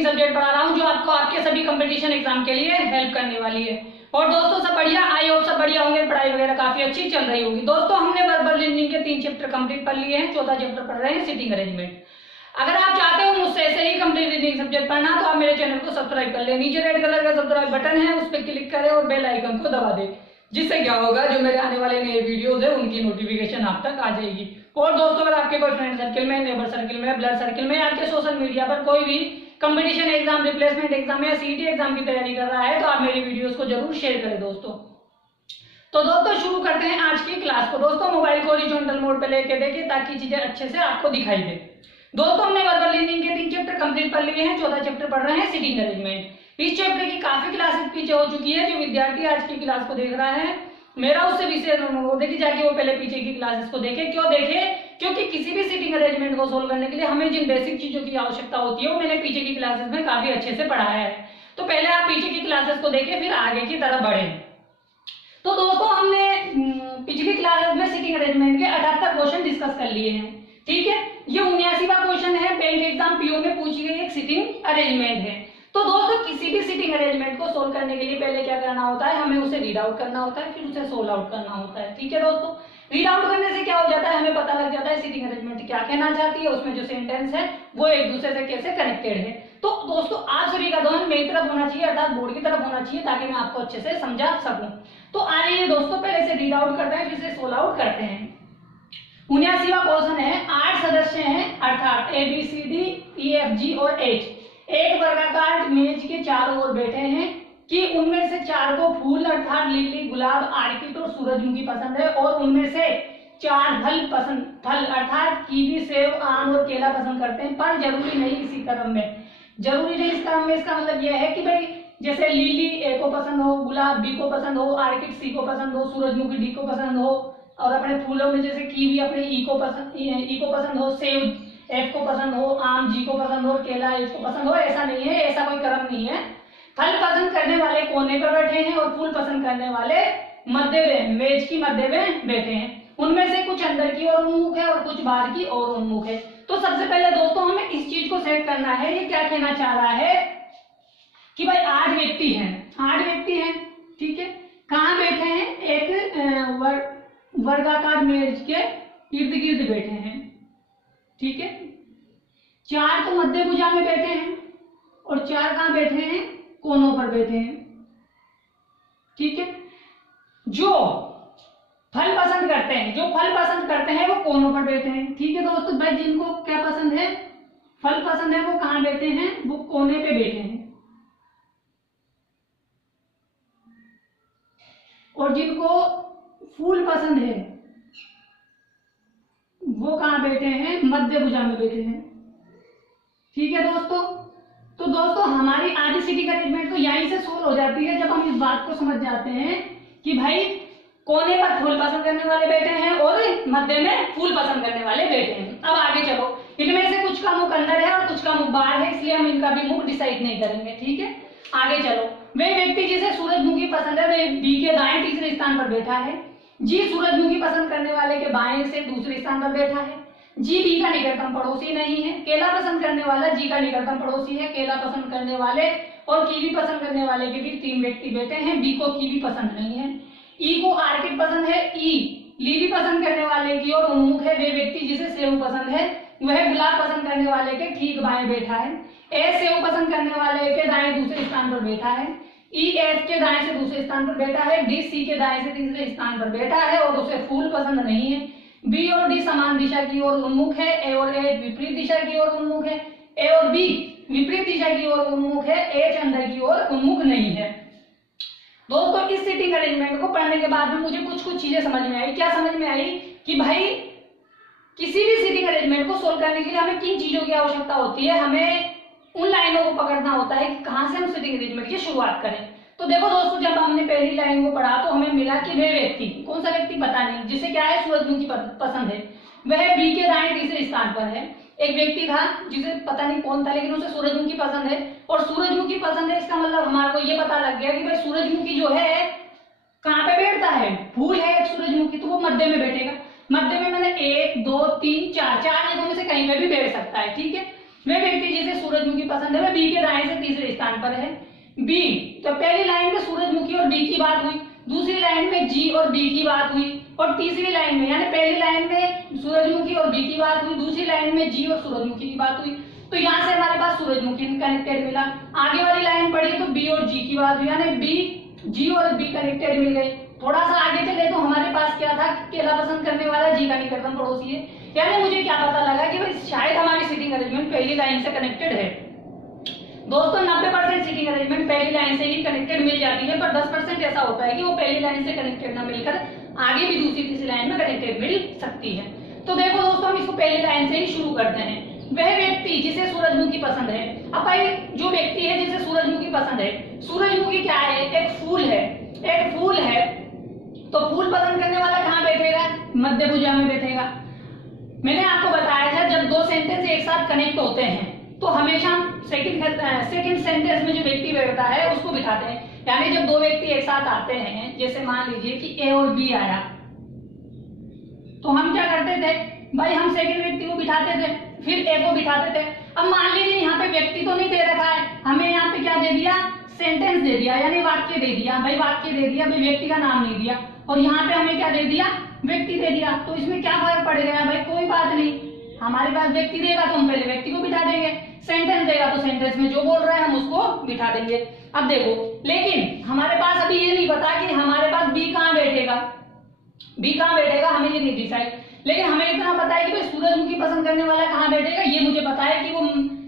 Reading subject पढ़ा रहा हूँ जो आपको आपके सभी कंपटीशन एग्जाम के लिए हेल्प करने वाली है। और दोस्तों सब बढ़िया, आई होप सब बढ़िया होंगे, पढ़ाई वगैरह काफी अच्छी चल रही होगी। दोस्तों हमने वर्बल रीडिंग के 3 चैप्टर कंप्लीट कर लिए हैं, 14 चैप्टर पढ़ रहे हैं सिटिंग अरेंजमेंट। अगर आप चाहते हो मुझसे ऐसे ही कंप्लीट रीडिंग सब्जेक्ट पढ़ना तो आप मेरे चैनल को सब्सक्राइब कर ले। नीचे रेड कलर का सब्सक्राइब बटन है, उस पर क्लिक करें और बेल आइकन को दबा दें, जिससे क्या होगा जो मेरे आने वाले नए वीडियोस है उनकी नोटिफिकेशन आप तक आ जाएगी। और दोस्तों अगर आपके कोई फ्रेंड सर्कल में, नेबर सर्कल में, ब्लड सर्कल में, आपके सोशल मीडिया पर कोई भी कंपटीशन एग्जाम, रिप्लेसमेंट एग्जाम या सीईटी एग्जाम की तैयारी कर रहा है तो आप मेरी वीडियोस को जरूर शेयर करें दोस्तों। तो दोस्तों शुरू करते हैं आज की क्लास को। दोस्तों मोबाइल को हॉरिजॉन्टल मोड पे लेके देखिए ताकि चीजें अच्छे से आपको दिखाई दे। दोस्तों हमने वर्बल रीडिंग के 3 चैप्टर कंप्लीट कर लिए हैं, 14 चैप्टर पढ़ रहे हैं सिटिंग अरेंजमेंट। इस चैप्टर की काफी क्लासेस पीछे हो चुकी है। जो विद्यार्थी आज की क्लास को देख रहा है मेरा उससे विशेष अनुरोध है कि जाके वो पहले पीछे की क्लासेस को देखे। क्यों देखे? क्योंकि किसी भी सिटिंग अरेंजमेंट को सोल्व करने के लिए हमें जिन बेसिक चीजों की आवश्यकता होती है वो मैंने पीछे की क्लासेस में काफी अच्छे से पढ़ाया है। तो पहले आप पीछे की क्लासेस को देखें फिर आगे की तरफ बढ़े। तो दोस्तों हमने पिछली क्लासेस में सिटिंग अरेंजमेंट के 78 क्वेश्चन डिस्कस कर लिए हैं, ठीक है। ये 79वां क्वेश्चन है, बैंक एग्जाम पीओ में पूछी गई एक सिटिंग अरेंजमेंट है। तो दोस्तों किसी भी सिटिंग अरेंजमेंट को सोल्व करने के लिए पहले क्या करना होता है, हमें उसे रीड आउट करना होता है, फिर उसे सोल्व आउट करना होता है, ठीक है दोस्तों। रीड आउट करने से क्या हो जाता है, हमें पता लग जाता है सिटिंग अरेंजमेंट क्या कहना चाहती है, उसमें जो सेंटेंस है वो एक दूसरे से कैसे कनेक्टेड है। तो दोस्तों आप सभी का ध्यान मेरी तरफ होना चाहिए, अर्थात बोर्ड की तरफ होना चाहिए, ताकि मैं आपको अच्छे से समझा सकूं। तो आइए दोस्तों पहले से रीड आउट करते हैं फिर से सोल्व आउट करते हैं। 79वां क्वेश्चन है, 8 सदस्य हैं अर्थात ABCDEFG और H एक वर्गाकार मेज के चारों ओर बैठे हैं कि उनमें से 4 को फूल अर्थात लिली, गुलाब, आर्किड और सूरजमुखी पसंद है और उनमें से 4 फल अर्थात कीवी, सेब, आम और केला पसंद करते हैं, पर जरूरी नहीं इसी क्रम में। जरूरी नहीं इस क्रम में, इसका मतलब यह है कि भाई जैसे लिली ए को पसंद हो, गुलाब बी को पसंद हो, आर्किड सी को पसंद हो, सूरजमुखी डी को पसंद हो, और अपने फूलों में जैसे कीवी अपने ई को पसंद हो, सेब एफ को पसंद हो, आम जी को पसंद हो, केला एच को पसंद हो। ऐसा नहीं है, ऐसा कोई क्रम नहीं है। फल पसंद करने वाले कोने पर बैठे हैं और फूल पसंद करने वाले मध्य में, मेज की मध्य में बैठे हैं। उनमें से कुछ अंदर की ओर उन्मुख है और कुछ बाहर की ओर उन्मुख है। तो सबसे पहले दोस्तों हमें इस चीज को सेट करना है, ये क्या कहना चाह रहा है कि भाई 8 व्यक्ति हैं, 8 व्यक्ति हैं, ठीक है। कहाँ बैठे हैं? एक वर्गाकार मेज के इर्द गिर्द बैठे हैं, ठीक है। 4 तो मध्य भुजा में बैठे हैं और 4 कहाँ बैठे हैं? कोनों पर बैठे हैं, ठीक है। जो फल पसंद करते हैं वो कोनों पर बैठे हैं, ठीक है दोस्तों। भाई जिनको क्या पसंद है, फल पसंद है, वो कहाँ बैठे हैं? वो कोने पे बैठे हैं। और जिनको फूल पसंद है वो कहाँ बैठे हैं? मध्य भुजा में बैठे हैं, ठीक है दोस्तों। तो दोस्तों हमारी आधी सिटिंग अरेंजमेंट तो यहीं से सोल्व हो जाती है जब हम इस बात को समझ जाते हैं कि भाई कोने पर फूल पसंद करने वाले बैठे हैं और मध्य में फूल पसंद करने वाले बैठे हैं। अब आगे चलो, इनमें से कुछ का मुख अंदर है और कुछ का मुख बाहर है, इसलिए हम इनका भी मुख डिसाइड नहीं करेंगे, ठीक है। आगे चलो, वे व्यक्ति जिसे सूरजमुखी पसंद है वे बी के दाएं तीसरे स्थान पर बैठा है। जी सूरजमुखी पसंद करने वाले के बाएं से दूसरे स्थान पर बैठा है। जी बी का निकटतम पड़ोसी नहीं है। केला पसंद करने वाला जी का निकटतम पड़ोसी है। केला पसंद करने वाले और कीवी पसंद करने वाले के बीच 3 व्यक्ति बैठे हैं। बी को कीवी पसंद नहीं है। ई को आर्किड पसंद है। ई लिली पसंद करने वाले की ओर उन्मुख है। वे व्यक्ति जिसे सेब पसंद है वह गुलाब पसंद करने वाले के ठीक बाएं बैठा है। ए सेब पसंद करने वाले के दाएं दूसरे स्थान पर बैठा है। ई एफ के दाएं से दूसरे स्थान पर बैठा है। डी सी के दाएं से तीसरे स्थान पर बैठा है और उसे फूल पसंद नहीं है। बी और डी समान दिशा की ओर उन्मुख है। ए और एच विपरीत दिशा की ओर उन्मुख है। ए और बी विपरीत दिशा की ओर उन्मुख है। एच अंदर की ओर उन्मुख नहीं है। दोस्तों इस सिटिंग अरेंजमेंट को पढ़ने के बाद में मुझे कुछ चीजें समझ में आई। क्या समझ में आई कि भाई किसी भी सिटिंग अरेंजमेंट को सोल्व करने के लिए हमें किन चीजों की आवश्यकता होती है। हमें उन लाइनों को पकड़ना होता है कि कहां से हम सिटिंग अरेंजमेंट की शुरुआत करें। तो देखो दोस्तों जब हमने पहली लाइन को पढ़ा तो हमें मिला कि वह व्यक्ति, कौन सा व्यक्ति पता नहीं, जिसे क्या है सूरजमुखी पसंद है, वह बी के दाएं तीसरे स्थान पर है। एक व्यक्ति था जिसे पता नहीं कौन था लेकिन उसे सूरजमुखी पसंद है और सूरजमुखी पसंद है, इसका मतलब हमारे को ये पता लग गया कि भाई सूरजमुखी जो है कहाँ पे बैठता है? फूल है एक सूरजमुखी, तो वो मध्य में बैठेगा। मध्य में मैंने 1 2 3 4 जगहों में से कहीं पे भी बैठ सकता है, ठीक है। वह व्यक्ति जिसे सूरजमुखी पसंद है वह बी के दाएं से तीसरे स्थान पर है। बी, तो पहली लाइन में सूरजमुखी और बी की बात हुई, दूसरी लाइन में जी और बी की बात हुई, और तीसरी लाइन में यानी पहली लाइन में सूरजमुखी और बी की बात हुई, दूसरी लाइन में जी और सूरजमुखी की बात हुई। तो यहाँ से हमारे पास सूरजमुखी कनेक्टेड मिला। आगे वाली लाइन पढ़ी तो बी और जी की बात हुई, यानी बी, जी और बी कनेक्टेड मिल गई। थोड़ा सा आगे चले तो हमारे पास क्या था, केला पसंद करने वाला जी का निकटतम पड़ोसी है। यानी मुझे क्या पता लगा कि भाई शायद हमारी सीटिंग अरेंजमेंट पहली लाइन से कनेक्टेड है। दोस्तों 90% सीटिंग अरेंजमेंट पहली लाइन से ही कनेक्टेड मिल जाती है, पर 10% ऐसा होता है कि वो पहली लाइन से कनेक्टेड ना मिलकर आगे भी दूसरी तीसरी लाइन में कनेक्टेड मिल सकती है। तो देखो दोस्तों, हम इसको पहली लाइन से ही शुरू करते हैं। वह व्यक्ति जिसे सूरजमुखी पसंद है। अब भाई जो व्यक्ति है जिसे सूरजमुखी पसंद है, सूरजमुखी क्या है, एक फूल है, एक फूल है। तो फूल पसंद करने वाला कहाँ बैठेगा, मध्य भुजा में बैठेगा। मैंने आपको बताया था जब दो सेंटेंस एक साथ कनेक्ट होते हैं तो हमेशा सेकंड सेंटेंस में जो व्यक्ति बैठता है उसको बिठाते हैं। यानी जब दो व्यक्ति एक साथ आते हैं, जैसे मान लीजिए कि ए और बी आया, तो हम क्या करते थे भाई, हम सेकंड व्यक्ति को बिठाते थे, फिर ए को बिठाते थे। अब मान लीजिए यहाँ पे व्यक्ति तो नहीं दे रखा है, हमें यहाँ पे क्या दे दिया, सेंटेंस दे दिया, यानी वाक्य दे दिया। भाई वाक्य दे दिया, भाई व्यक्ति का नाम नहीं दिया, और यहाँ पे हमें क्या दे दिया, व्यक्ति दे दिया। तो इसमें क्या फर्क पड़ गया भाई, कोई बात नहीं। हमारे पास व्यक्ति देगा तो हम पहले व्यक्ति को बिठा देंगे, सेंटेंस देगा तो सेंटेंस में जो बोल रहा है हम उसको बिठा देंगे। अब देखो, लेकिन हमारे पास अभी ये नहीं पता कि हमारे पास बी कहाँ बैठेगा, बी कहाँ बैठेगा हमें ये नहीं डिसाइड। लेकिन हमें इतना पता है कि भाई सूरजमुखी पसंद करने वाला कहाँ बैठेगा, ये मुझे पता है कि वो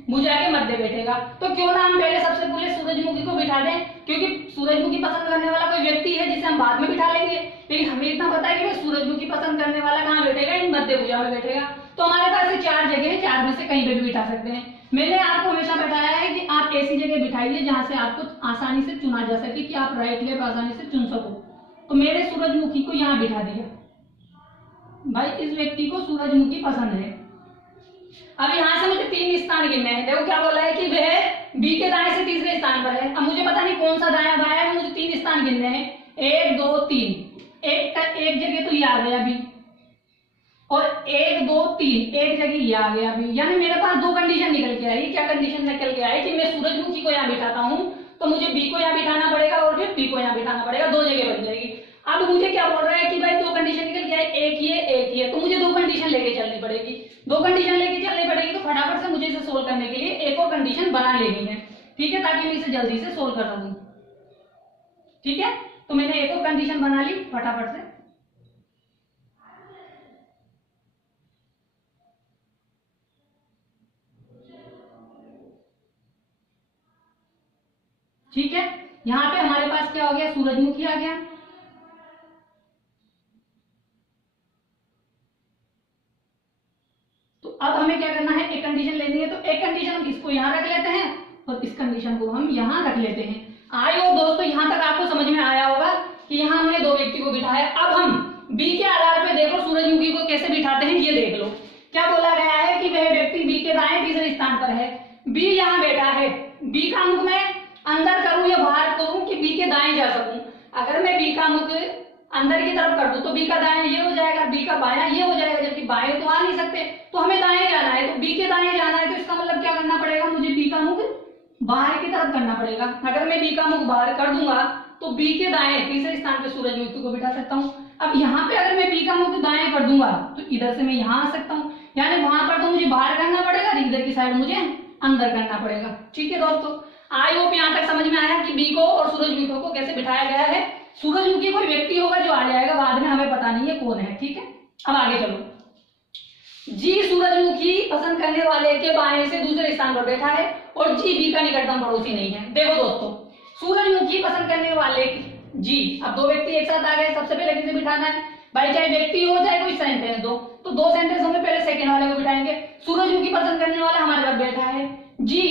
भुजा के मध्य बैठेगा। तो क्यों ना हम पहले सबसे पहले सूरजमुखी को बिठा दें, क्योंकि सूरजमुखी पसंद करने वाला कोई व्यक्ति है जिसे हम बाद में बिठा लेंगे। लेकिन हमें इतना पता है कि भाई सूरजमुखी पसंद करने वाला कहाँ बैठेगा, इन मध्य भुजा में बैठेगा। तो हमारे पास ये चार जगह है, चार में से कहीं पे भी बिठा सकते हैं। मैंने आपको हमेशा बताया है कि आप ऐसी जगह बिठाइए जहां से आपको आसानी से चुना जा सके, कि आप राइट लेफ्ट आसानी से चुन सको। तो मेरे सूरजमुखी को यहाँ बिठा दिया, भाई इस व्यक्ति को सूरजमुखी पसंद है। अब यहाँ से मुझे 3 स्थान गिनने हैं। देखो क्या बोला है कि वह बी के दाएं से तीसरे स्थान पर है। अब मुझे पता नहीं कौन सा दाया बाया है, मुझे 3 स्थान गिनने हैं, 1 2 3। एक जगह तो ये आ गया बी, और 1 2 3 एक जगह ये आ गया बी। यानी मेरे पास 2 कंडीशन निकल के आई। क्या कंडीशन निकल के आई कि मैं सूरजमुखी को यहाँ बिठाता हूँ तो मुझे बी को यहाँ बिठाना पड़ेगा और फिर बी को यहाँ बिठाना पड़ेगा, 2 जगह बन जाएगी। अब मुझे क्या बोल रहा है कि भाई 2 कंडीशन निकल के आई, एक ये, तो मुझे 2 कंडीशन लेके चलनी पड़ेगी। 2 कंडीशन लेके चलनी पड़ेगी, तो फटाफट से मुझे इसे सोल्व करने के लिए एक और कंडीशन बना लेनी है, ठीक है, ताकि मैं इसे जल्दी से सोल्व कर सकूं। ठीक है, तो मैंने एक और कंडीशन बना ली फटाफट से। ठीक है, यहाँ पे हमारे पास क्या हो गया, सूरजमुखी आ गया। तो अब हमें क्या करना है, एक कंडीशन लेनी है। तो एक कंडीशन हम इसको यहाँ रख लेते हैं और इस कंडीशन को हम यहाँ रख लेते हैं। आई हो दोस्तों, यहाँ तक आपको समझ में आया होगा कि यहाँ हमने 2 व्यक्ति को बिठाया। अब हम बी के आधार पे देखो सूरजमुखी को कैसे बिठाते हैं, ये देख लो। क्या बोला गया है कि वह व्यक्ति बी के दाएं तीसरे स्थान पर है। बी यहाँ बैठा है, बी का मुख मैं अंदर करूं या बाहर करूं कि बी के दाएं जा सकूं। अगर मैं बी का मुख अंदर की तरफ कर दूं तो बी का दाएं ये हो जाएगा, बी का बायां ये हो जाएगा, जबकि बाएं तो आ नहीं सकते, तो हमें दाएं जाना है। तो बी के दाएं जाना है तो इसका मतलब क्या करना पड़ेगा, मुझे बी का मुख बाहर की तरफ करना पड़ेगा। अगर मैं बी का मुख बाहर कर दूंगा तो बी के दाएं तीसरे स्थान पे सूरजमुखी को बिठा सकता हूँ। अब यहाँ पे अगर मैं बी का मुख दाएं कर दूंगा तो इधर से मैं यहाँ आ सकता हूँ, यानी वहां पर तो मुझे बाहर करना पड़ेगा, इधर की साइड मुझे अंदर करना पड़ेगा। ठीक है दोस्तों, आई होप यहाँ तक समझ में आया कि बी को और सूरजमुखी को कैसे बिठाया गया है। सूरजमुखी कोई व्यक्ति होगा जो आ जाएगा बाद में, हमें पता नहीं है कौन है। ठीक है, अब आगे चलो। जी सूरजमुखी पसंद करने वाले के बाएं से दूसरे स्थान पर बैठा है और जी बी का निकटतम पड़ोसी नहीं है। देखो दोस्तों, सूरजमुखी पसंद करने वाले जी, अब 2 व्यक्ति एक साथ आ गए, सबसे पहले किसे बिठाना है भाई, चाहे व्यक्ति हो चाहे कोई सेंटेंस दो, तो 2 सेंटेंस हमें पहले सेकंड वाले को बिठाएंगे। सूरजमुखी पसंद करने वाला हमारे पास बैठा है, जी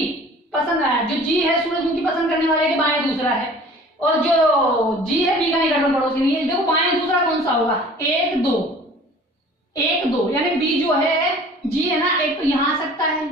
पसंद आया, जो जी है सूरजमुखी पसंद करने वाले के बाएं दूसरा है, और जो जी है बी का निकटतम पड़ोसी नहीं है। देखो बाएं दूसरा कौन सा होगा, 1 2, 1 2, यानी बी जो है जी है ना, एक तो यहाँ आ सकता है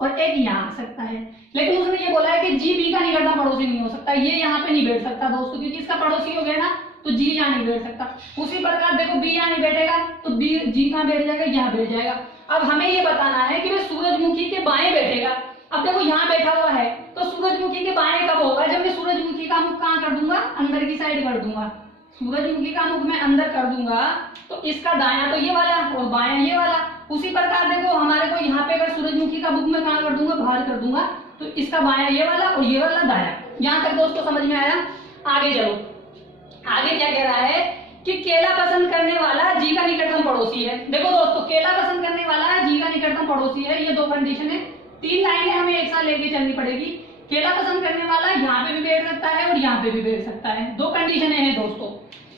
और एक यहाँ आ सकता है। लेकिन उसने ये बोला है कि जी बी का निकटतम पड़ोसी नहीं हो सकता, ये यहाँ पे नहीं बैठ सकता दोस्तों, क्योंकि इसका पड़ोसी हो गया ना, तो जी यहाँ नहीं बैठ सकता। उसी प्रकार देखो बी यहाँ नहीं बैठेगा तो बी जी कहाँ बैठ जाएगा, यहाँ बैठ जाएगा। अब हमें ये बताना है कि भाई सूरजमुखी के बाएं बैठेगा। अब देखो यहाँ बैठा हुआ है तो सूरजमुखी के बाएं कब होगा, जब मैं सूरजमुखी का मुख कहाँ कर दूंगा, अंदर की साइड कर दूंगा। सूरजमुखी का मुख मैं अंदर कर दूंगा तो इसका दायां तो ये वाला और बायां ये वाला। उसी प्रकार देखो हमारे को यहाँ पे अगर सूरजमुखी का मुख मैं कहाँ कर दूंगा, बाहर कर दूंगा, तो इसका बायां ये वाला और ये वाला दायां। यहाँ तक दोस्तों समझ में आया। आगे चलो, आगे क्या कह रहा है कि केला पसंद करने वाला जी का निकटतम पड़ोसी है। देखो दोस्तों, केला पसंद करने वाला जी का निकटतम पड़ोसी है, ये दो कंडीशन है। 3 लाइनें हमें एक साथ लेके चलनी पड़ेगी। केला पसंद करने वाला यहाँ पे भी बैठ सकता है और यहाँ पे भी बैठ सकता है। 2 कंडीशनें हैं दोस्तों।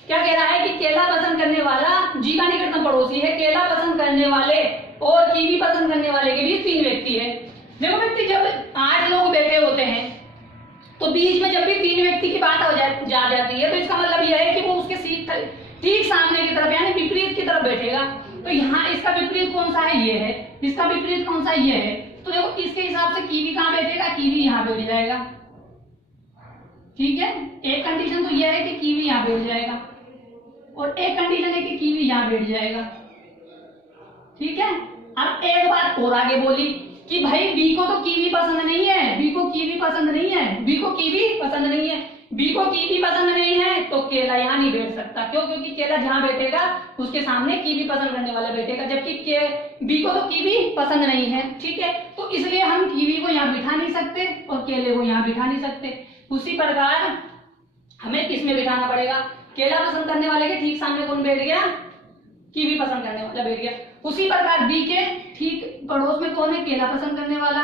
क्या कह रहा है कि केला पसंद करने वाला जी का निकटतम पड़ोसी है। केला पसंद करने वाले और कीवी पसंद करने वाले के बीच 3 व्यक्ति है। देखो व्यक्ति, जब 8 लोग बैठे होते हैं तो बीच में जब भी 3 व्यक्ति की बात हो जा जाती है तो इसका मतलब यह है कि वो उसके सीट ठीक सामने की तरफ यानी विपरीत की तरफ बैठेगा। तो यहाँ इसका विपरीत कौन सा है, ये है। इसका विपरीत कौन सा, ये है। तो देखो इसके हिसाब से कीवी कहाँ बैठेगा, कीवी यहाँ बैठ जाएगा। ठीक है, एक कंडीशन तो यह है कि कीवी यहाँ बैठ जाएगा और एक कंडीशन है कि कीवी यहाँ बैठ जाएगा। ठीक है, अब एक बात और आगे बोली कि भाई बी को तो कीवी पसंद नहीं है, बी को कीवी पसंद नहीं है, बी को कीवी पसंद नहीं है, बी को कीवी पसंद नहीं है तो केला यहाँ नहीं बैठ सकता। क्यों? क्योंकि केला जहां बैठेगा उसके सामने कीवी पसंद करने वाला बैठेगा, जबकि बी को तो कीवी पसंद नहीं है। ठीक है, तो इसलिए हम कीवी को यहाँ बिठा नहीं सकते और केले को यहाँ बिठा नहीं सकते। उसी प्रकार हमें किसमें बिठाना पड़ेगा, केला पसंद करने वाले के ठीक सामने कौन बैठ गया, कीवी पसंद करने वाला बैठ गया। उसी प्रकार बी के ठीक पड़ोस में कौन है, केला पसंद करने वाला,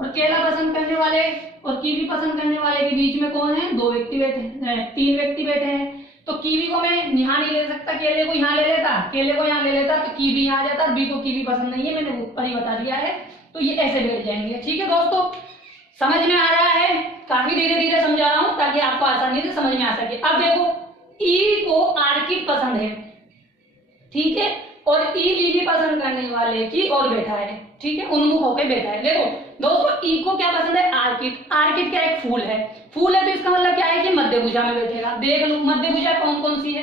और केला पसंद करने वाले और कीवी पसंद करने वाले के बीच में कौन है, 2 व्यक्ति बैठे हैं, 3 व्यक्ति बैठे हैं। तो कीवी को मैं यहाँ नहीं ले सकता, केले को यहाँ ले लेता, केले को यहाँ ले लेता तो कीवी यहाँ आ जाता, बी को कीवी पसंद नहीं है, मैंने ऊपर ही बता दिया है। तो ये ऐसे बैठ जाएंगे। ठीक है दोस्तों, समझ में आ रहा है। काफी धीरे धीरे समझा रहा हूं ताकि आपको आसानी से समझ में आ सके। अब देखो, ई को आर्किड पसंद है, ठीक है, और ई लिली पसंद करने वाले की और बैठा है। ठीक है, उन्मुख होकर बैठा है। देखो दोस्तों, ई को क्या पसंद है, आर्किड। आर्किड क्या एक फूल है, फूल है तो इसका मतलब क्या है कि मध्य भुजा में बैठेगा। देख लो मध्य भुजा कौन कौन सी है,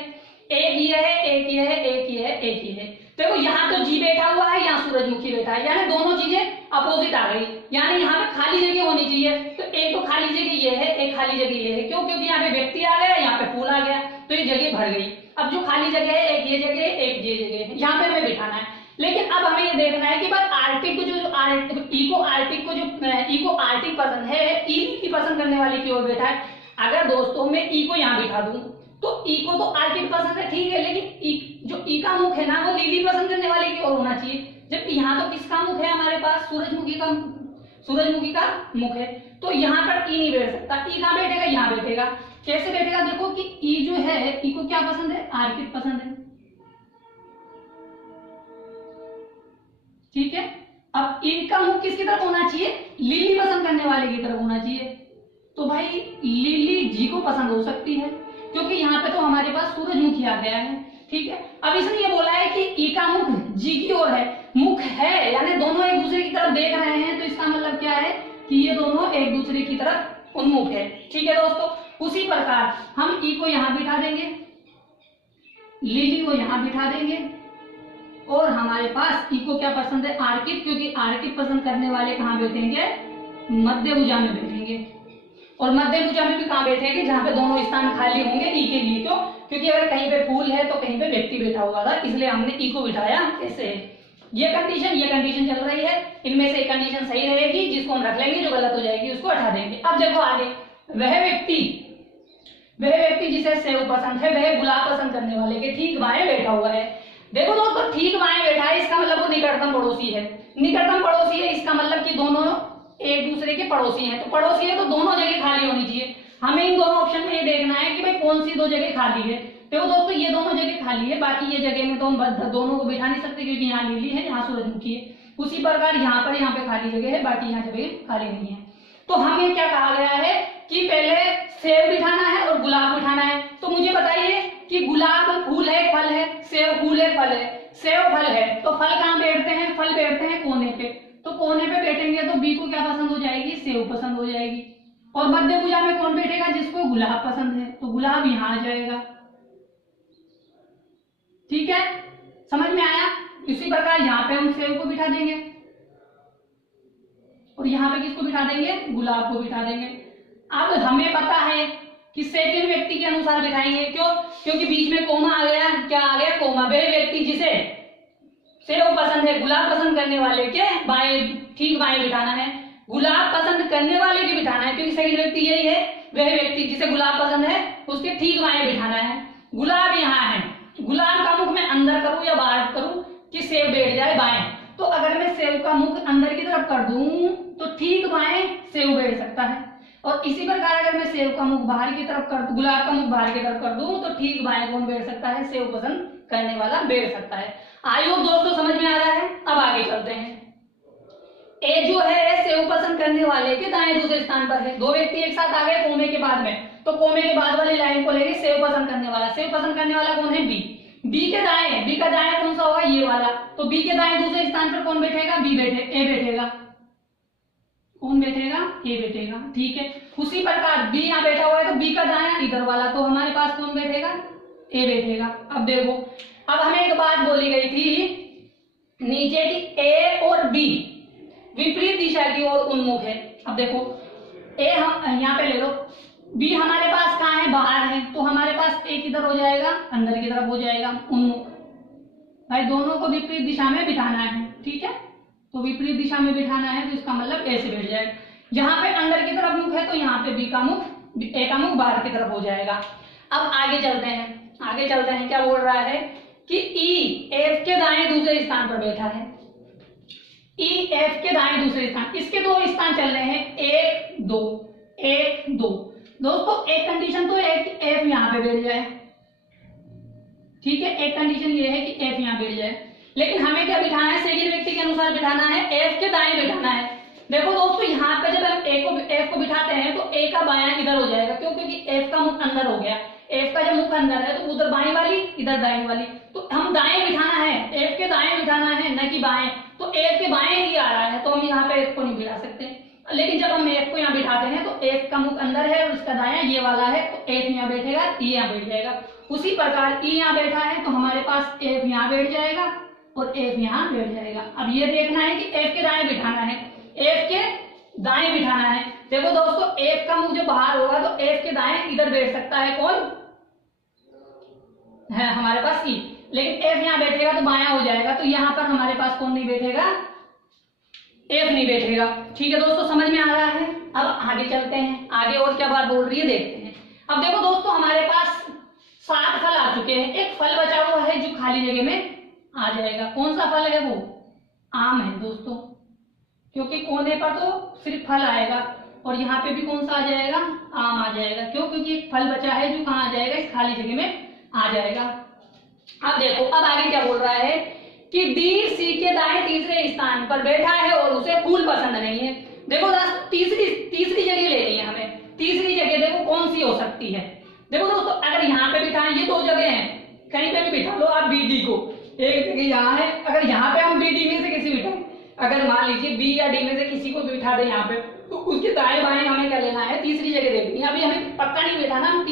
एक ये है, एक ये है, एक ये है, एक ये है। देखो यहाँ तो जी बैठा हुआ है, यहाँ सूरजमुखी बैठा है, यानी दोनों चीजें अपोजिट आ गई। यानी यहाँ पे खाली जगह होनी चाहिए, तो एक तो खाली जगह ये है, एक खाली जगह ये है। क्यों? क्योंकि यहाँ पे व्यक्ति आ गया, यहाँ पे फूल आ गया, तो ये जगह भर गई। अब जो खाली जगह है, एक ये जगह है, एक ये जगह है, यहाँ पे हमें बिठाना है। लेकिन अब हमें ये देखना है कि भाई आर्टिक को जो इको आर्टिक पसंद है, ई की पसंद करने वाले की ओर बैठा है। अगर दोस्तों मैं ई को यहाँ बिठा दूं तो ई को तो आर्किड पसंद है, ठीक है, लेकिन जो ई का मुख है ना वो लिली पसंद करने वाले की ओर होना चाहिए। जबकि यहाँ तो किसका मुख है हमारे पास, सूरजमुखी का मुख है, तो यहाँ पर ई नहीं बैठ सकता। ई कहाँ बैठेगा, यहाँ बैठेगा। कैसे बैठेगा, देखो कि ई जो है, ई को क्या पसंद है, आर्किड पसंद है। ठीक है, अब ई का मुख किसकी तरफ होना चाहिए, लिली पसंद करने वाले की तरफ होना चाहिए। तो भाई लिली जी को पसंद हो सकती है क्योंकि यहाँ पे तो हमारे पास सूरजमुखी आ गया है। ठीक है, अब इसने ये बोला है कि ई का मुख जी की ओर है, मुख है यानी दोनों एक दूसरे की तरफ देख रहे हैं, तो इसका मतलब क्या है कि ये दोनों एक दूसरे की तरफ उन्मुख है। ठीक है दोस्तों, उसी प्रकार हम ई को यहाँ बिठा देंगे, लिली को यहाँ बिठा देंगे, और हमारे पास ई को क्या पसंद है, आर्किड, क्योंकि आर्किड पसंद करने वाले कहाँ बैठेंगे, मध्य भुजा में बैठेंगे। और मध्य भुजा में भी कहाँ बैठेंगे, जहाँ पे दोनों स्थान खाली होंगे ई के लिए। क्यों? क्योंकि अगर कहीं पे फूल है तो कहीं पे व्यक्ति बैठा हुआ था, इसलिए हमने ई को बिठाया। ऐसे है ये कंडीशन चल रही है। इनमें से एक कंडीशन सही रहेगी जिसको हम रख लेंगे, जो गलत हो जाएगी उसको हटा देंगे। अब देखो आगे, वह व्यक्ति जिसे सेव पसंद है वह गुलाब पसंद करने वाले के ठीक बाएं बैठा हुआ है। देखो दोस्तों, ठीक बाएं बैठा है, इसका मतलब वो निकटतम पड़ोसी है। निकटतम पड़ोसी है, इसका मतलब कि दोनों एक दूसरे के पड़ोसी हैं। तो पड़ोसी है तो दोनों जगह खाली होनी चाहिए। हमें इन दोनों ऑप्शन में ये देखना है कि भाई कौन सी 2 जगह खाली है। देखो दोस्तों, ये दोनों जगह खाली है, बाकी ये जगह में तो हम दोनों को बिठा नहीं सकते क्योंकि यहाँ लिली है, यहाँ सूरजमुखी है। उसी प्रकार यहाँ पे खाली जगह है, बाकी यहाँ जगह खाली नहीं है। तो हमें क्या कहा गया है कि पहले सेव बिठाना है और गुलाब बिठाना है। तो मुझे बताइए कि गुलाब फूल है, फल है, सेव फूल है, फल है। सेव फल है तो फल कहाँ बैठते हैं, फल बैठते हैं कोने पे। तो कोने पे बैठेंगे तो बी को क्या पसंद हो जाएगी, सेव पसंद हो जाएगी। और मध्य भुजा में कौन बैठेगा, जिसको गुलाब पसंद है, तो गुलाब यहाँ आ जाएगा। ठीक है, समझ में आया। इसी प्रकार यहाँ पे हम सेब को बिठा देंगे और यहाँ पे किसको बिठा देंगे, गुलाब को बिठा देंगे। अब हमें पता है कि सेकंड व्यक्ति के अनुसार बिठाएंगे, क्यों, क्योंकि बीच में कोमा आ गया, क्या आ गया, कोमा। वह व्यक्ति जिसे सेब पसंद है, गुलाब पसंद करने वाले के बाएं, ठीक बाएं बिठाना है, गुलाब पसंद करने वाले के बिठाना है, क्योंकि सेकंड व्यक्ति यही है, वह व्यक्ति जिसे गुलाब पसंद है उसके ठीक बाएं बिठाना है। गुलाब यहाँ है, गुलाब का मुख मैं अंदर करूं या बाहर करूं कि सेब बैठ जाए बाएं, तो अगर मैं सेब का मुख अंदर की तरफ कर दूं तो ठीक बाएं सेब बैठ सकता है, और इसी प्रकार अगर मैं सेब का मुख बाहर की तरफ कर, गुलाब का मुख बाहर की तरफ कर दूं तो ठीक बाएं कौन बैठ सकता है, सेब पसंद करने वाला बैठ सकता है। आई होप दोस्तों समझ में आ रहा है। अब आगे चलते हैं। ए जो है सेब पसंद करने वाले के दाएं दूसरे स्थान पर है। दो व्यक्ति एक साथ आ गए कोमे के बाद में, तो कोमे के बाद वाली लाइन को लेंगे सेब पसंद करने वाला। सेब पसंद करने वाला कौन है, बी। बी के दाएं, बी का दाएं कौन सा होगा, ये वाला, तो बी के दाएं दूसरे स्थान पर कौन बैठेगा, बी बैठे, ए बैठेगा। कौन बैठेगा, ए बैठेगा, ठीक है। उसी प्रकार बी यहाँ बैठा हुआ है तो बी का दायां इधर वाला, तो हमारे पास कौन बैठेगा, ए बैठेगा। अब देखो, अब हमें एक बात बोली गई थी नीचे की ए और बी विपरीत दिशा की ओर उन्मुख है। अब देखो ए हम यहाँ पे ले लो, बी हमारे पास कहाँ है, बाहर है, तो हमारे पास ए किधर हो जाएगा, अंदर की तरफ हो जाएगा, उन्मुख। भाई दोनों को विपरीत दिशा में बिठाना है, ठीक है, तो विपरीत दिशा में बिठाना है तो इसका मतलब ए से बैठ जाएगा। यहाँ पे अंदर की तरफ मुख है तो यहाँ पे बी का मुख, ए का मुख बाहर की तरफ हो जाएगा। अब आगे चलते हैं, आगे चलते हैं। क्या बोल रहा है कि ई एफ के दाएं दूसरे स्थान पर बैठा है। ई एफ के दाएं दूसरे स्थान, इसके दो स्थान चल रहे हैं, 1 2 1 2। दोस्तों एक कंडीशन तो है कि एफ यहाँ पे बैठ जाए, ठीक है, एक कंडीशन ये है कि एफ यहाँ बैठ जाए, लेकिन हमें क्या बिठाना है, सेकंड व्यक्ति के अनुसार बिठाना है, एफ के दाएं बिठाना है। देखो दोस्तों यहाँ पे जब हम एफ को बिठाते हैं तो ए का बायां इधर हो जाएगा, क्यों, क्योंकि एफ का मुख अंदर हो गया, एफ का जब मुख अंदर है तो उधर बाएं वाली इधर दाएं वाली, तो हम दाएं बिठाना है, एफ के दाएं बिठाना है, न कि बाएं, तो एफ के बाएं ही आ रहा है तो हम यहाँ पे एफ को नहीं बिठा सकते। लेकिन जब हम एफ को यहाँ बिठाते हैं तो एफ का मुख अंदर है और उसका दायां ये वाला है, तो एफ यहाँ बैठेगा, ई यहाँ बैठ जाएगा। उसी प्रकार ई यहाँ बैठा है तो हमारे पास एफ यहाँ बैठ जाएगा और एफ यहाँ बैठ जाएगा। अब ये देखना है कि एफ के दाएं बिठाना है, एफ के दाएं बिठाना है। देखो दोस्तों एफ का मुख जो बाहर होगा तो एफ के दाएं इधर बैठ सकता है, कौन है, हमारे पास ई, लेकिन एफ यहाँ बैठेगा तो बायां हो जाएगा, तो यहाँ पर हमारे पास कौन नहीं बैठेगा, एफ नहीं बैठेगा। ठीक है दोस्तों समझ में आ रहा है। अब आगे चलते हैं, आगे और क्या बात बोल रही है देखते हैं। अब देखो दोस्तों हमारे पास 7 फल आ चुके हैं, एक फल बचा हुआ है जो खाली जगह में आ जाएगा। कौन सा फल है, वो आम है दोस्तों, क्योंकि कोने पर तो सिर्फ फल आएगा और यहाँ पे भी कौन सा आ जाएगा, आम आ जाएगा। क्यों, क्योंकि एक फल बचा है जो कहाँ आ जाएगा, इस खाली जगह में आ जाएगा। अब देखो अब आगे क्या बोल रहा है कि डी सी के दाएं तीसरे स्थान पर बैठा है और उसे फूल पसंद नहीं है। देखो तीसरी जगह लेनी है हमें, तीसरी जगह देखो कौन सी हो सकती है। देखो दोस्तों अगर यहाँ पे बिठाएं, ये 2 जगह हैं, कहीं पे भी बिठा लो आप बी डी को, एक जगह यहाँ है, अगर यहाँ पे हम बी डी में से किसी बिठाएं, अगर मान लीजिए बी या डी में से किसी को भी बिठा दे यहाँ पे, तो उसके दाएं बाएं हमें क्या लेना है, तीसरी जगह देखनी है। अभी हमें पक्का नहीं बिठाना, हम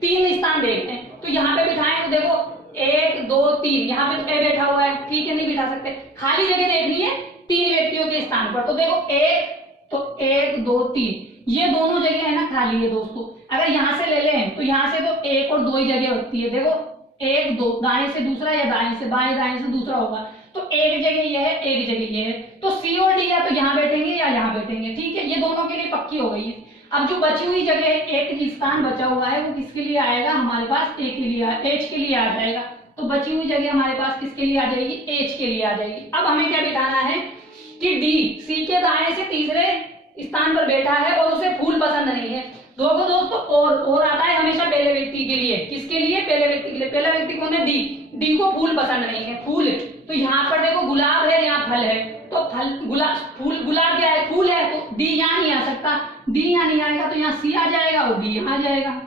तीन स्थान देखते हैं। तो यहाँ पे बिठाएं तो देखो 1 2 3, यहाँ पे तो ए बैठा हुआ है, ठीक है, नहीं बिठा सकते, खाली जगह देखनी है 3 व्यक्तियों के स्थान पर। तो देखो 1 2 3, ये दोनों जगह है ना खाली है दोस्तों। अगर यहाँ से ले लें तो यहाँ से तो 1 और 2 ही जगह होती है। देखो 1 2, दाएं से दूसरा या दाएं से, बाएं दाएं से दूसरा होगा, तो एक जगह ये है, एक जगह ये है, तो सी और डी या तो यहाँ बैठेंगे या यहाँ बैठेंगे। ठीक है, ये दोनों के लिए पक्की हो गई है। अब जो बची हुई जगह है, एक स्थान बचा हुआ है, वो किसके लिए आएगा, हमारे पास ए के लिए, एच के लिए आ जाएगा। तो बची हुई जगह हमारे पास किसके लिए आ जाएगी, एच के लिए आ जाएगी। अब हमें क्या बिठाना है कि डी सी के दाएं से तीसरे स्थान पर बैठा है और उसे फूल पसंद नहीं है। दोस्तों और आता है हमेशा पहले व्यक्ति के लिए, किसके लिए, पहले व्यक्ति के लिए। पहला व्यक्ति कौन है, डी को फूल पसंद नहीं है, फूल। तो यहाँ पर देखो गुलाब है, यहाँ फल है, तो फल गुलाब क्या है, फूल है, तो डी यहाँ नहीं आ सकता, डी यहाँ नहीं आएगा तो यहाँ सी आ जाएगा और डी यहाँ आ जाएगा।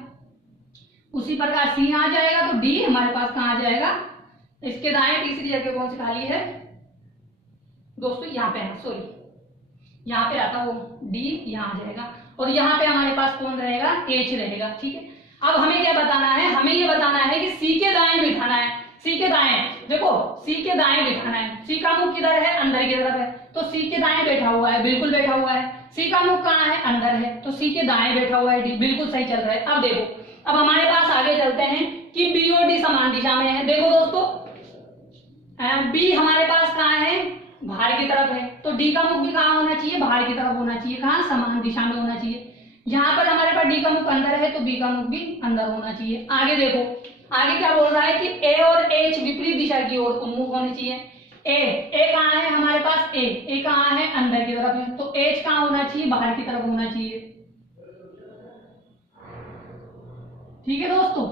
उसी प्रकार सी यहाँ आ जाएगा तो डी हमारे पास कहाँ आ जाएगा, इसके दाएं तीसरी जगह कौन सी खाली है दोस्तों, यहाँ पे है, सॉरी यहाँ पे आता वो डी यहाँ आ जाएगा और यहाँ पे हमारे पास कौन रहेगा, एच रहेगा। ठीक है, अब हमें क्या बताना है, हमें ये बताना है कि सी के दाएं बिठाना है। सी के दाएं, देखो सी के दाएं बिठाना है। सी का मुख किधर है, अंदर की तरफ है, तो सी के दाएं बैठा हुआ है, बिल्कुल बैठा हुआ है। सी का मुख कहाँ है, अंदर है, तो सी के दाएं बैठा हुआ है डी, बिल्कुल सही चल रहा है। अब देखो, अब हमारे पास आगे चलते हैं कि बी और डी समान दिशा में है। देखो दोस्तों, बी हमारे पास कहाँ है, बाहर की तरफ है, तो डी का मुख भी कहाँ होना चाहिए, बाहर की तरफ होना चाहिए, कहाँ, समान दिशा में होना चाहिए। यहाँ पर हमारे पास डी का मुख अंदर है, तो बी का मुख भी अंदर होना चाहिए। आगे देखो, आगे क्या बोल रहा है कि ए और एच विपरीत दिशा की ओर उन्मुख होने चाहिए। ए कहाँ है हमारे पास, ए कहाँ है, अंदर की तरफ है, तो एच कहाँ होना चाहिए, बाहर की तरफ होना चाहिए। ठीक है दोस्तों,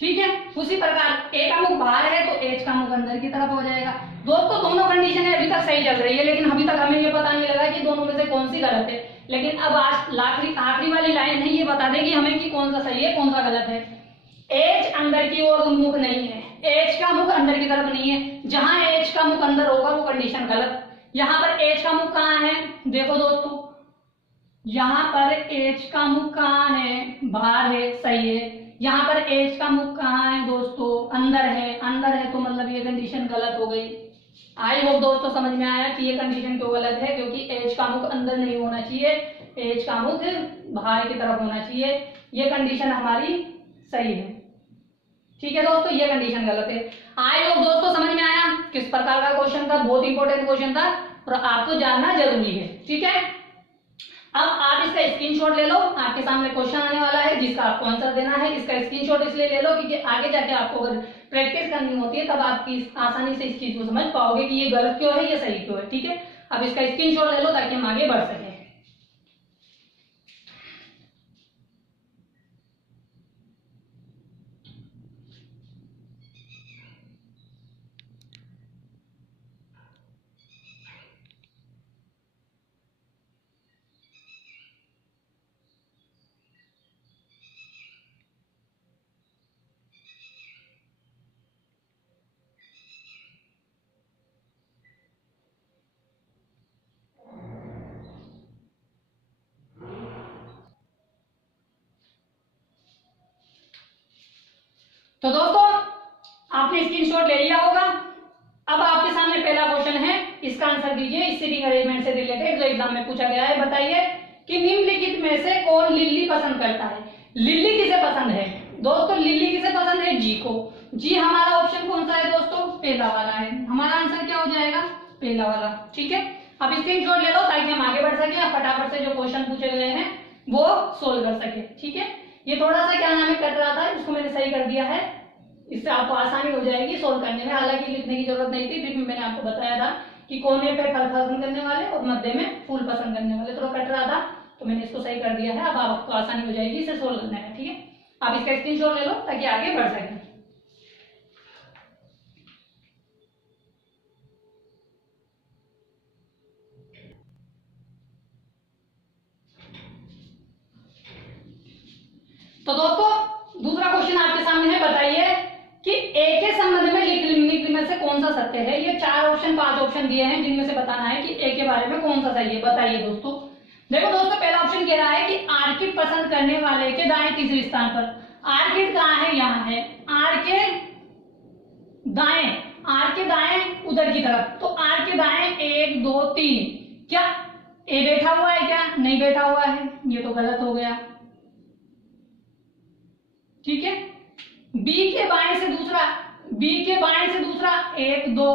ठीक है। उसी प्रकार ए का मुख बाहर है, तो एच का मुख अंदर की तरफ हो जाएगा। दोस्तों दोनों कंडीशन अभी तक सही चल रही है, लेकिन अभी तक हमें ये पता नहीं लगा कि दोनों में से कौन सी गलत है। लेकिन अब आज आखिरी वाली लाइन है, ये बता देगी हमें कि कौन सा सही है कौन सा गलत है। एच अंदर की ओर उन्मुख नहीं है, एच का मुख अंदर की तरफ नहीं है। जहां एच का मुख अंदर होगा वो कंडीशन गलत। यहाँ पर एच का मुख कहाँ है, देखो दोस्तों, यहाँ पर एच का मुख कहाँ है, बाहर है, सही है। यहाँ पर एच का मुख कहाँ है दोस्तों, अंदर है, अंदर है, तो मतलब ये कंडीशन गलत हो गई। आई होप दोस्तों समझ में आया कि ये कंडीशन क्यों गलत है, क्योंकि एच का मुख अंदर नहीं होना चाहिए, एच का मुख बाहर की तरफ होना चाहिए। ये कंडीशन हमारी सही है। ठीक है दोस्तों, ये कंडीशन गलत है। आई होप दोस्तों समझ में आया किस प्रकार का क्वेश्चन था, बहुत इंपॉर्टेंट क्वेश्चन था और आपको जानना जरूरी है। ठीक है, अब आप इसका स्क्रीनशॉट ले लो, आपके सामने क्वेश्चन आने वाला है जिसका आपको आंसर देना है। इसका स्क्रीनशॉट इसलिए ले लो क्योंकि आगे जाके आपको अगर प्रैक्टिस करनी होती है तब आपकी आसानी से इस चीज को समझ पाओगे कि ये गलत क्यों है, ये सही क्यों है। ठीक है, अब इसका स्क्रीनशॉट ले लो ताकि हम आगे बढ़ सकें। तो दोस्तों आपने स्क्रीनशॉट ले लिया होगा। अब आपके सामने पहला क्वेश्चन है, इसका आंसर दीजिए इस सीटिंग अरेंजमेंट से रिलेटेड जो एग्जाम में पूछा गया है। बताइए कि निम्नलिखित में से कौन लिल्ली पसंद करता है। लिल्ली किसे पसंद है दोस्तों, लिल्ली किसे पसंद है, जी को। जी हमारा ऑप्शन कौन सा है दोस्तों, पहला वाला है। हमारा आंसर क्या हो जाएगा, पहला वाला। ठीक है, अब स्क्रीनशॉट ले लो ताकि हम आगे बढ़ सके, फटाफट से जो क्वेश्चन पूछे गए हैं वो सोल्व कर सके। ठीक है, ये थोड़ा सा क्या नाम है कट रहा था, इसको मैंने सही कर दिया है, इससे आपको आसानी हो जाएगी सोल्व करने में। हालांकि लिखने की जरूरत नहीं थी, फिर भी मैंने आपको बताया था कि कोने पे फल पसंद करने वाले और मध्य में फूल पसंद करने वाले, थोड़ा कट रहा था तो मैंने इसको सही कर दिया है। अब आपको आसानी हो जाएगी इसे सोल्व करने में। ठीक है, आप इसका स्क्रीनशॉट ले लो ताकि आगे बढ़ सके। तो दोस्तों दूसरा क्वेश्चन आपके सामने है। बताइए कि ए के संबंध में निम्नलिखित में से कौन सा सत्य है। ये 4 ऑप्शन 5 ऑप्शन दिए हैं जिनमें से बताना है कि ए के बारे में कौन सा सही है। बताइए दोस्तों। देखो दोस्तों, पहला ऑप्शन कह रहा है कि आर्किड पसंद करने वाले के दाएं तीसरे स्थान पर। आर्किड कहाँ है, यहाँ है। आर के दाएं उधर की तरफ, तो आर के दाएं 1 2 3। क्या ए बैठा हुआ है, क्या नहीं बैठा हुआ है, ये तो गलत हो गया। ठीक है, बी के बाएं से दूसरा 1 2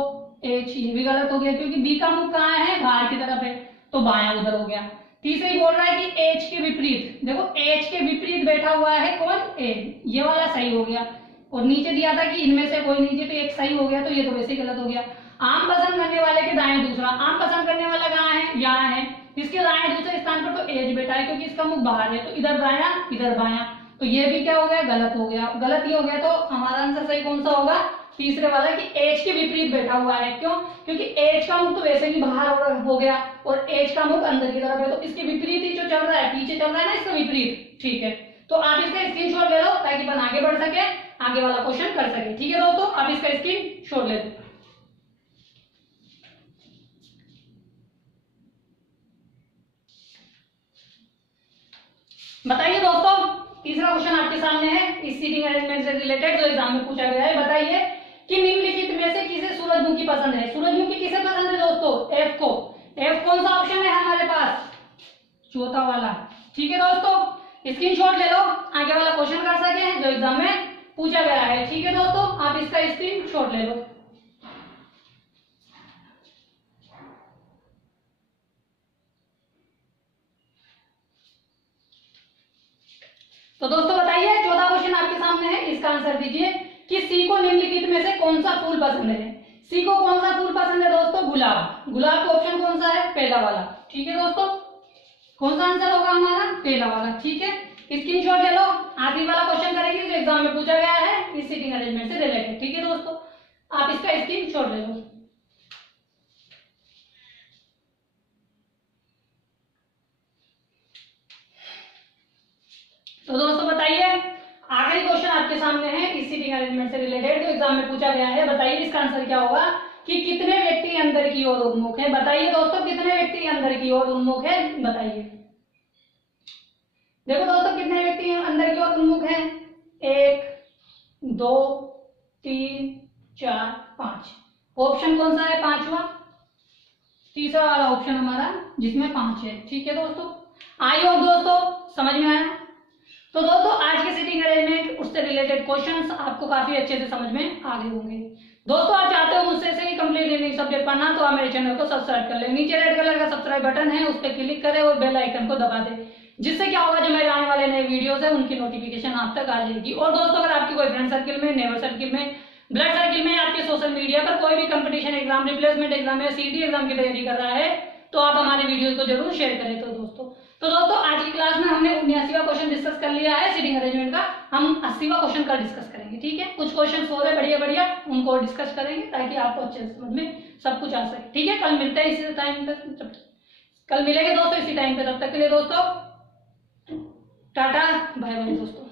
एच, ये भी गलत हो गया क्योंकि बी का मुख कहाँ है, बाहर की तरफ है, तो बायां उधर हो गया। तीसरा ही बोल रहा है कि एच के विपरीत, देखो एच के विपरीत बैठा हुआ है कौन, ए, ये वाला सही हो गया। और नीचे दिया था कि इनमें से कोई नीचे, तो एक सही हो गया, तो ये तो वैसे गलत हो गया। आम पसंद करने वाले के दाएं दूसरा, आम पसंद करने वाला कहाँ है, यहाँ है। इसके दाएं दूसरे स्थान पर तो एच बैठा है क्योंकि इसका मुख बाहर है, तो इधर दायां इधर बायां, तो ये भी क्या हो गया, गलत हो गया। गलत ही हो गया, तो हमारा आंसर सही कौन सा होगा, तीसरे वाला कि एच के विपरीत बैठा हुआ है। क्यों, क्योंकि एच का मुख तो वैसे भी बाहर हो गया और एच का मुख अंदर की तरफ है, तो इसके विपरीत ही जो चल रहा है, पीछे चल रहा है ना, इसका विपरीत। ठीक है, तो आप इसका स्क्रीनशॉट ले लो ताकि अपन आगे बढ़ सके, आगे वाला क्वेश्चन कर सके। ठीक है दोस्तों, आप इसका स्क्रीनशॉट ले लो। बताइए दोस्तों, तीसरा क्वेश्चन आपके सामने है इस सीटिंग अरेंजमेंट से रिलेटेड जो एग्जाम में पूछा गया है। बताइए कि निम्नलिखित में से किसे सूरजमुखी पसंद है। सूरजमुखी किसे पसंद है दोस्तों? एफ को। एफ कौन सा ऑप्शन है हमारे पास? चौथा वाला। ठीक है दोस्तों, स्क्रीनशॉट ले लो, आगे वाला क्वेश्चन कर सके हैं जो एग्जाम में पूछा गया है। ठीक है दोस्तों, आप इसका स्क्रीनशॉट ले लो। तो दोस्तों बताइए, 14 क्वेश्चन आपके सामने है, इसका आंसर दीजिए कि सी को निम्नलिखित में से कौन सा फूल पसंद है। सी को कौन सा फूल पसंद है दोस्तों? गुलाब। गुलाब का ऑप्शन कौन सा है? पहला वाला। ठीक है दोस्तों, कौन सा आंसर होगा हमारा? पहला वाला। ठीक है, स्क्रीनशॉट ले लो, आखिरी वाला क्वेश्चन करेंगे जो एग्जाम में पूछा गया है इस सीटिंग अरेंजमेंट से रिलेटेड। ठीक है दोस्तों, आप इसका स्क्रीनशॉट ले लो। तो दोस्तों बताइए, आखिरी क्वेश्चन आपके सामने है इस सीटिंग अरेंजमेंट से रिलेटेड जो एग्जाम में पूछा गया है। बताइए इसका आंसर क्या होगा कि कितने व्यक्ति अंदर की ओर उन्मुख है। बताइए दोस्तों, कितने व्यक्ति अंदर की ओर उन्मुख है? बताइए। देखो दोस्तों, कितने व्यक्ति अंदर की ओर उन्मुख है? 1 2 3 4 5। ऑप्शन कौन सा है? पांचवा, तीसरा वाला ऑप्शन हमारा जिसमें 5 है। ठीक है दोस्तों, आई होप दोस्तों समझ में आया। तो दोस्तों आज के सीटिंग अरेंजमेंट उससे रिलेटेड क्वेश्चंस आपको काफी अच्छे से समझ में आ गए होंगे। दोस्तों आप चाहते हो मुझसे से ही कंप्लीट लर्निंग सब्जेक्ट पढ़ना तो आप मेरे चैनल को सब्सक्राइब कर लें। नीचे रेड कलर का सब्सक्राइब बटन है, उस पर क्लिक करें और बेल आइकन को दबा दें, जिससे क्या होगा जो मेरे आने वाले नए वीडियोस है उनकी नोटिफिकेशन आप तक आ जाएगी। और दोस्तों अगर आपकी कोई फ्रेंड सर्किल में, नेबर सर्किल में, ब्लड सर्किल में, आपके सोशल मीडिया पर कोई भी कंपटीशन एग्जाम, रिप्लेसमेंट एग्जाम या सीटी एग्जाम की तैयारी कर रहा है तो आप हमारे वीडियो को जरूर शेयर करें। तो दोस्तों आज की क्लास में हमने 79वां क्वेश्चन डिस्कस कर लिया है सीटिंग अरेंजमेंट का। हम 80वां क्वेश्चन का डिस्कस करेंगे। ठीक है, कुछ क्वेश्चन हो रहे बढ़िया बढ़िया, उनको डिस्कस करेंगे ताकि आपको अच्छे से समझ में सब कुछ आ सके। ठीक है, कल मिलते हैं इसी टाइम पे, कल मिलेंगे दोस्तों इसी टाइम पे। तब तक के लिए दोस्तों टाटा, बाय बाय दोस्तों।